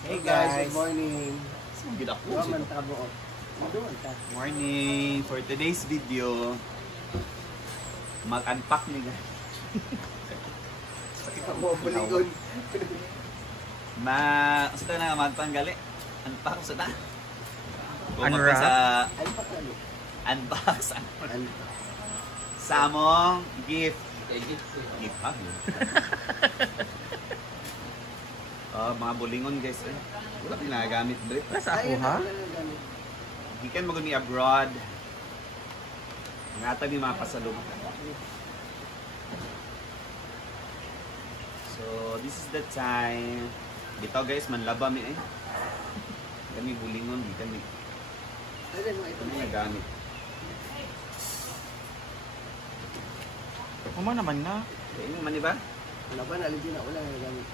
Hey guys, good morning. Morning. For today's video, mag-unpack ni guys. Sa na magtanggali. Unpack sa ta. Unwrap? Unbox. Sa among gift. Gift pa. Mga bulingon guys. Wala pa ginagamit bro. Nasa ako ha? Gikan mo ni abroad. Ang ata ni mga pasalubong. So, this is the time. Bitaw guys, manlaba mi eh. Kami bulingon, di kami. Kami nagamit. Uma naman na. Kaya naman diba? Wala ba? Naligin na. Wala nagamit.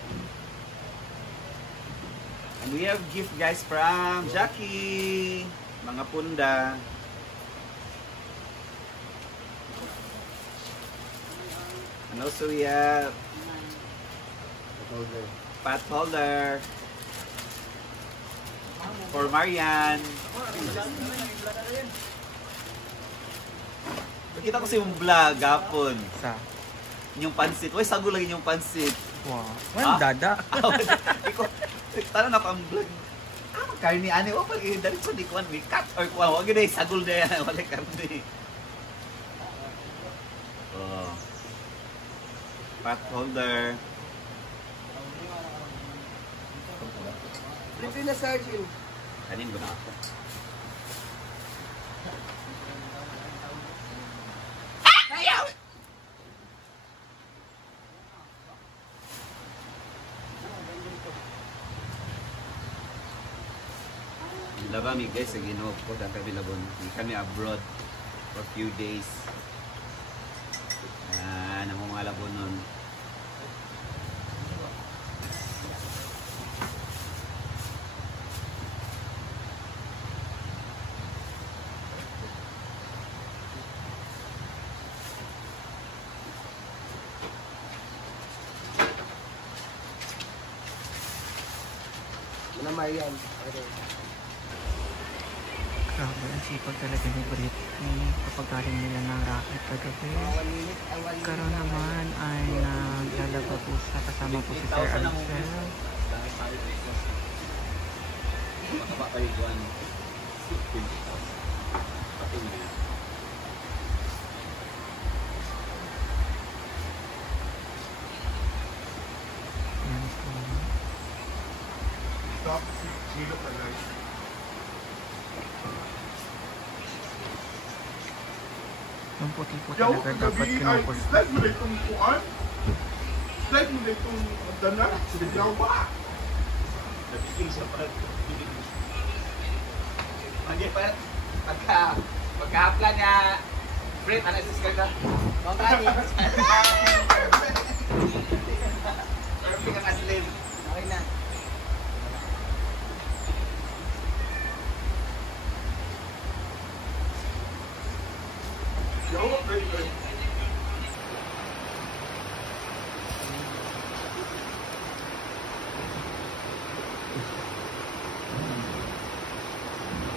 And we have gift guys from Jackie. Mga punda. And also we have pot holder for Marian. Nakita ko sa yung vlog hapon. Sa? Yung pansit. Uy, sago lagi yung pansit. Wow. Walang dada. Ikaw, tara na pang vlog. Karni ani o pag dari ko di kuan we cut or kuan wag gid sagol de wala karni. Oh. Pot holder. Ito na search yun. Kanin ba ako? Ayaw! Laba mi guys sa Ginoo ko dahil kami labon. Kami abroad for a few days. Nang mga labon nun. Wala Marian. Grabe, ang sipag talaga ni Britney kapag galing nila ng racket kagabi. Karoon naman ay naglalaba po siya kasama po si Sir Ansel. Yan po. Yung puti po talaga dapat kinukul. Slide mo na itong kuan. Slide mo na itong dana. Sigaw ba? Hindi pa pagka-apply niya Brit, ano sis ka na? Mga kani. Perfect ang aslim. Okay na.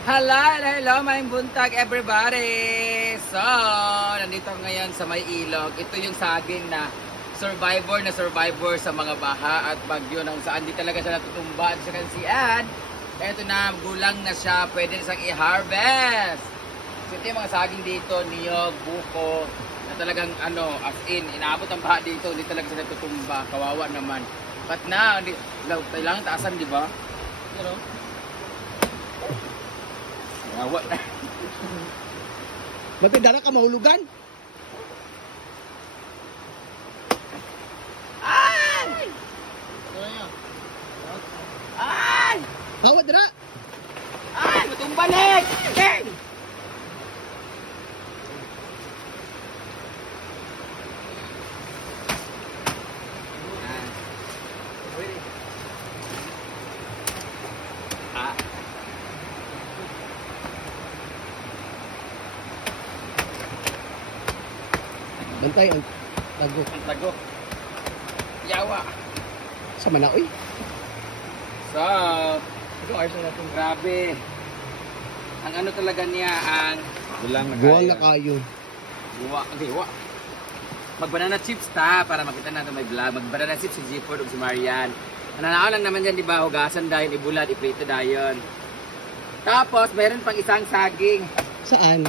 Hello, may buntag everybody! So, nandito ngayon sa may ilog. Ito yung saging na survivor sa mga baha at bagyo nang saan di talaga siya natutumba at sa kansian. Ito na, gulang na siya, pwede na siyang i-harvest. So, ito yung mga saging dito, niyog, buko, na talagang as in, inaabot ang baha dito, hindi talaga siya natutumba. Kawawa naman. But na, kailangan taasan, di ba? You know? Kawawa na. Bakit dala ka mahulugan? Ay! Ay! Bawat dala! Ay! Matumbalik! Okay! Bantay ang tago. Ang tago. Yawa. Sa Manaoy. So, Grabe. Ang ano talaga niya, ang Bulang na Buwang kaya. na kayo. Buwa. Mag-banana chips ta, para makita natin may vlog. Mag-banana chips si Gifford o si Marian. Nananao lang naman dyan, di ba? Hugasan dahil, ibulat, iprito dahil. Tapos, mayroon pang isang saging. Saan?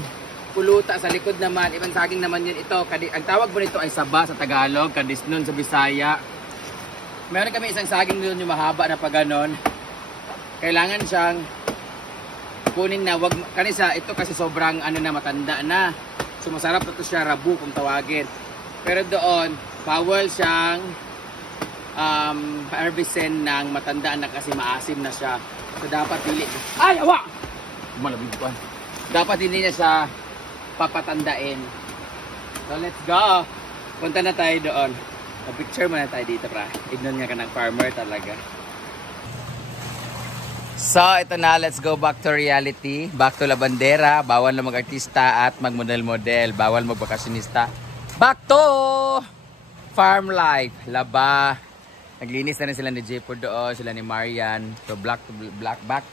Puluta sa likod naman. Ibang saging naman yun ito. Ang tawag mo nito ay saba sa Tagalog, kadisnon sa Bisaya. Meron kami isang saging doon yung mahaba na pa ganon. Kailangan siyang kunin na, wag kanisa ito kasi sobrang ano na matanda na. So masarap na to siya, rabu kung tawagin. Pero doon, bawal siyang harvestin ng matanda na kasi maasim na siya. So dapat dili. Ay, awa! Malabing ko. Dapat hindi niya siya papatandain. So let's go. Punta na tayo doon. Picture muna tayo dito, pra. Ignon nga ka ng farmer talaga. So, ito na. Let's go back to reality. Back to La Bandera. Bawal na mag-artista at mag-model-model. Bawal mag-bakasyonista. Back to farm life. Laba. Naglinis na rin sila ni Jepo doon. Sila ni Marian. So, back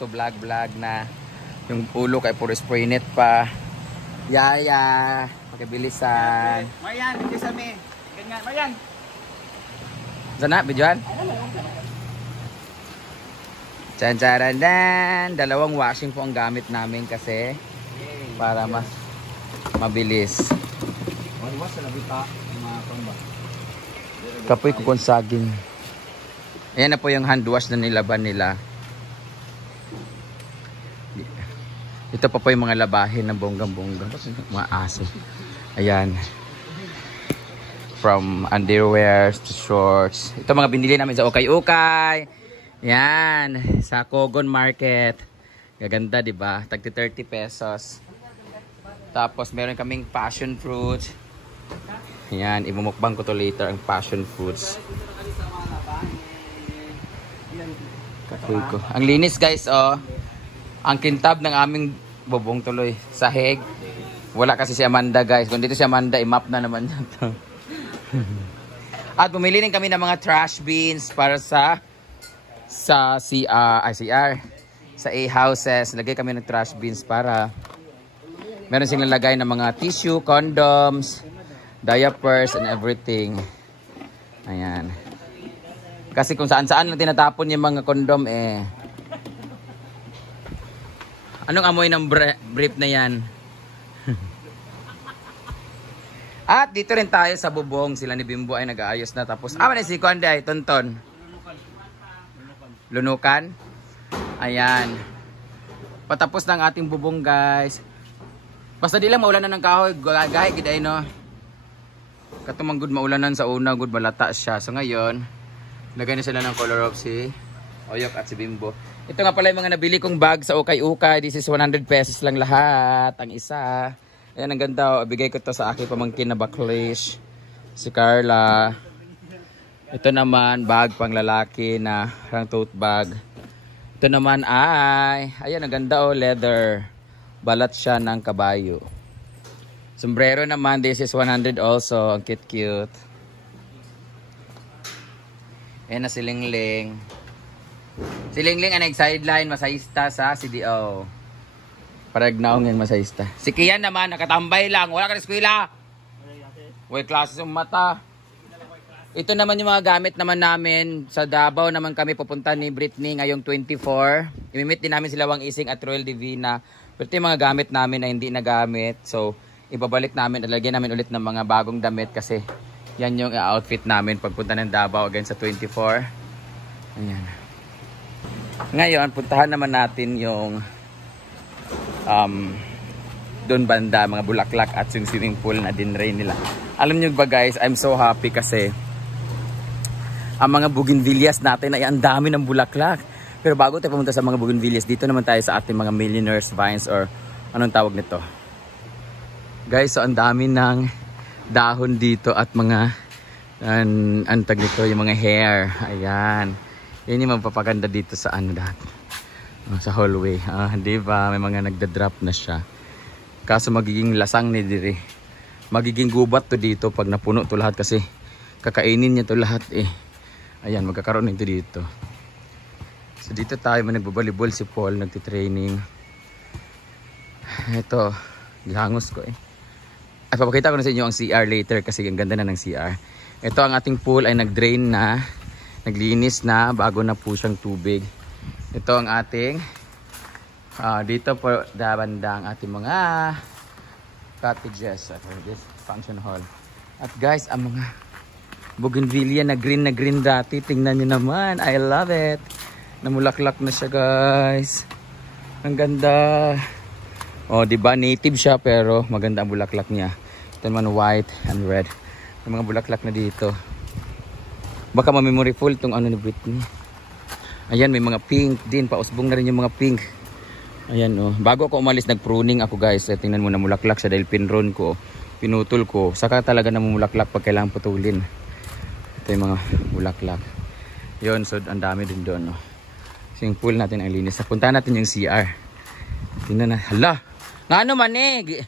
to vlog na. Yung ulo kay puro spray net pa. Yaya. Pakibilisan. Marian, hindi sa me. Ganyan, Marian. Sana, videoan? Tsan-tsaran-dan! Dalawang washing po ang gamit namin kasi para mas mabilis. Kapoy kukonsagin. Ayan na po yung hand wash na nilaban nila. Ito pa po yung mga labahin na bonggang-bongga. Mga aso. Ayan. From underwears to shorts. Ito mga binili namin sa Ukay-Ukay. Yan, sa Kogon Market. Gaganda, 'di ba? Tagti 30 pesos. Tapos meron kaming passion fruit. Yan, imumukbang ko to later ang passion fruits. Kapoy ko. Ang linis, guys, oh. Ang kintab ng aming bubong tuloy. Sahig. Wala kasi si Amanda, guys. Kung dito si Amanda, imap na naman niya to. At bumili din kami ng mga trash bins para sa CR, sa A-houses. Lagay kami ng trash bins para meron silang lagay ng mga tissue, condoms, diapers, and everything. Ayan. Kasi kung saan-saan lang tinatapon yung mga kondom eh. Anong amoy ng brief na yan? At dito rin tayo sa bubong. Sila ni Bimbo ay nag-aayos na. Tapos, na si Konde ay Tonton. Lunukan. Ayan. Patapos ng ating bubong, guys. Basta di lang maulan na ng kahoy. Gahit giday, no? Katumang good maulanan sa una. Good malata siya. So ngayon, lagay na sila ng color of si Oyok at si Bimbo. Ito nga pala yung mga nabili kong bag sa Ukay-Ukay. This is 100 pesos lang lahat. Ang isa. Ayan, ang ganda. Bigay ko to sa aking pamangkin na baklish. Si Carla. Ito naman, bag pang lalaki na rang tote bag. Ito naman ay, ayan, ang ganda oh, leather. Balat siya ng kabayo. Sombrero naman, this is 100 also. Ang cute-cute. Ayan na si Lingling. Si Lingling ang sideline masahista sa CDO. Parag naong yan masahista. Si Kian naman, nakatambay lang. Wala ka na eskwela. Way klase yung mata. Ito naman yung mga gamit naman namin. Sa Davao naman kami pupunta ni Britney ngayong 24. Imimit din namin sila Wang Ising at Royal Divina. Pero ito yung mga gamit namin na hindi nagamit. So, ibabalik namin. Alagyan namin ulit ng mga bagong damit kasi yan yung outfit namin pagpunta ng Davao again sa 24. Ayan. Ngayon, puntahan naman natin yung doon banda, mga bulaklak at yung swimming pool na dinray nila. Alam nyo ba guys, I'm so happy kasi ang mga bougainvilleas natin ay ang dami ng bulaklak. Pero bago tayo pumunta sa mga bougainvilleas, dito naman tayo sa ating mga millionaires vines or anong tawag nito. Guys, so ang dami ng dahon dito at mga antag nito, yung mga hair. Ayan. Yan yung magpapaganda dito sa ano dati. Sa hallway. Di ba? May mga nagda-drop na siya. Kaso magiging lasang ni Diri. Magiging gubat to dito pag napuno to lahat kasi kakainin niya to lahat eh. Ayan, magkakaroon nito dito. So dito tayo, may nagbabalibol si Paul, nagtitraining. Ito, gihangos ko eh. Ay, papakita ko na sa inyo ang CR later kasi ang ganda na ng CR. Ito ang ating pool ay nag-drain na, naglinis na, bago na po siyang tubig. Ito ang ating, dito po banda ang ating mga cottages at this function hall. At guys, ang mga bougainvillea na green dati, tingnan nyo naman, I love it. Namulaklak na siya guys. Ang ganda. Oh, diba native siya pero maganda ang bulaklak niya. Ito naman white and red. May mga bulaklak na dito. Baka ma-memoryful itong ano ni Britney. Ayan, may mga pink din. Pausbong na rin yung mga pink. Ayan oh. Bago ako umalis, nag-pruning ako guys. Tingnan mo, namulaklak siya dahil pinron ko. Pinutol ko. Saka talaga namumulaklak pag kailangan putulin. Ito yung mga bulaklak. Yun, so ang dami din doon. Oh. So yung pool natin ang linis. Punta natin yung CR. Tingnan na. Hala! Nga ano man eh.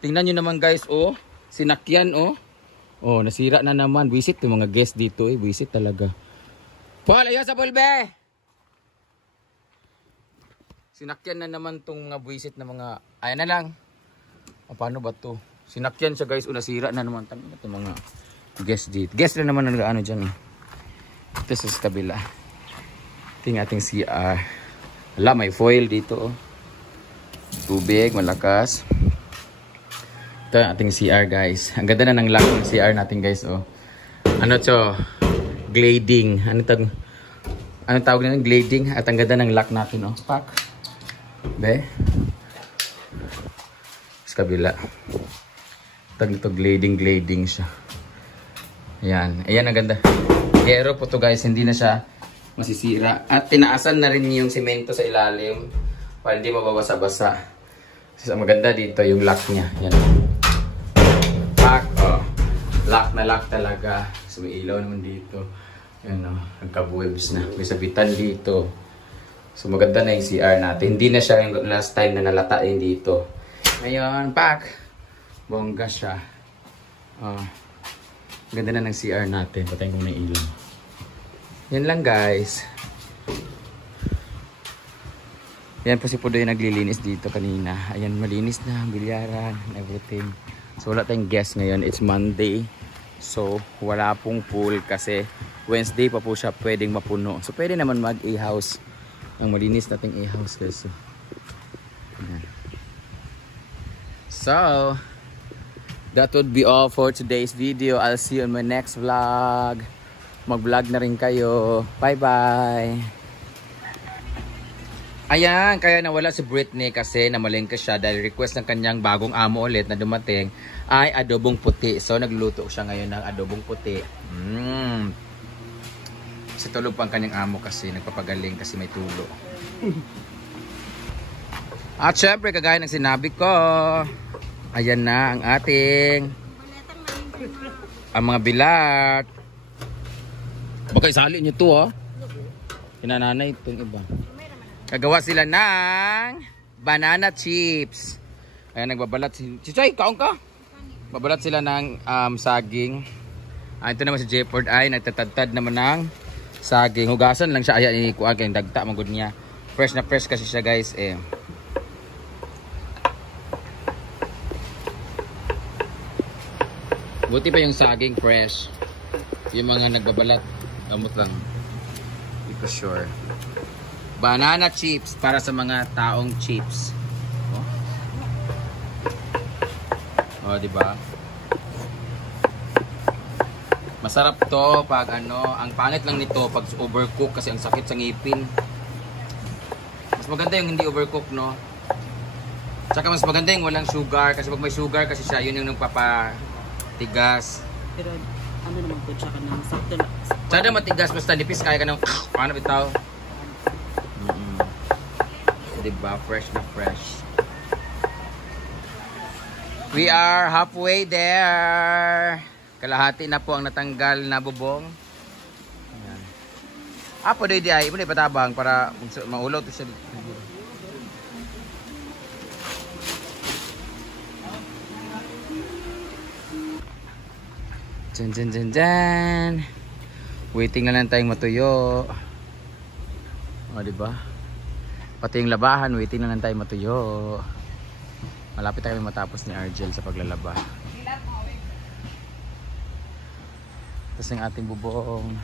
Tingnan nyo naman guys, oh. Sinakyan, oh. Oh, nasira na naman. Visit yung mga guest dito, eh. Visit talaga. Paul, ayaw sa pool, be! Sinakyan na naman tong mga visit na mga... Ayan na lang. O, paano ba to? Sinakyan siya guys, o nasira na naman. Tangin na itong mga guest dito. Guest na naman ang ano dyan, eh. Ito sa kabila. Ito yung ating CR. Hala, may foil dito, oh. Tubig, malakas. Ito ang ating CR guys. Ang ganda na ng lock ng CR natin guys, oh. Ano to? Glading. Anong tawag nito? Glading. At ang ganda ng lock natin, oh. Pak. Be. Sa kabila. Tag ito glading siya. Ayan. Ayan ang ganda. Hero po to guys. Hindi na siya masisira. At tinaasan na rin yung semento sa ilalim para hindi mababasa-basa. So, maganda dito yung lock niya. Yan. Lock. Oh. Lock na lock talaga. So, may ilaw naman dito. Yan o. Nagka-webs na. May sabitan dito. So, maganda na yung CR natin. Hindi na siya yung last time na nalatain dito. Ngayon, pack. Bongga siya. Oh. Ganda na ng CR natin. Patayin ko na yung ilaw. Yan lang guys. Yan po si Pudoy naglilinis dito kanina. Ayan, malinis na, bilyaran, everything. So wala tayong guest ngayon. It's Monday. So wala pong pool kasi Wednesday pa po siya pwedeng mapuno. So pwede naman mag-a-house. Ang malinis nating a-house guys. So, ayan. So that would be all for today's video. I'll see you on my next vlog. Mag-vlog na rin kayo. Bye-bye! Ayan, kaya nawala si Britney kasi namalengke siya dahil request ng kanyang bagong amo ulit na dumating ay adobong puti. So nagluluto siya ngayon ng adobong puti. Kasi tulog pa ang kanyang amo kasi nagpapagaling kasi may tulo. At syempre kagaya ng sinabi ko, ayan na ang ating ang mga bilat. Baka isali niyo to ha. Kinananay itong iba. Gagawa sila ng banana chips. Ayan, nagbabalat si Chichay, kaon ka? Babalat sila ng saging. Ito naman si Jefford ay nagtatadtad naman ng saging. Hugasan lang siya. Ayan, ikuha kayong dagta. Magod niya. Fresh na fresh kasi siya guys. Eh. Buti pa yung saging fresh. Yung mga nagbabalat. Gamot lang. Hindi ko sure. Banana chips para sa mga taong chips. Oh, di ba? Masarap 'to pag ano, ang pangit lang nito pag overcook kasi ang sakit sa ngipin. Mas maganda yung hindi overcook, no? Tsaka mas maganda yung walang sugar kasi pag may sugar kasi siya, yun yung nagpapatigas. Pero ano naman po, tsaka na sakto na. Tsaka matigas, basta nipis kaya ka ng paano bitaw? Diba? Fresh na fresh. We are halfway there. Kalahati na po ang natanggal na bubong. Ayan. Po doy di ay. Ibo na ipatabang para maulaw to siya. Dyan. Waiting na lang tayong matuyo. O, diba? Pati yung labahan, waiting na lang tayo matuyo. Malapit na kami matapos ni Argel sa paglalaba. Tapos yung ating bubong.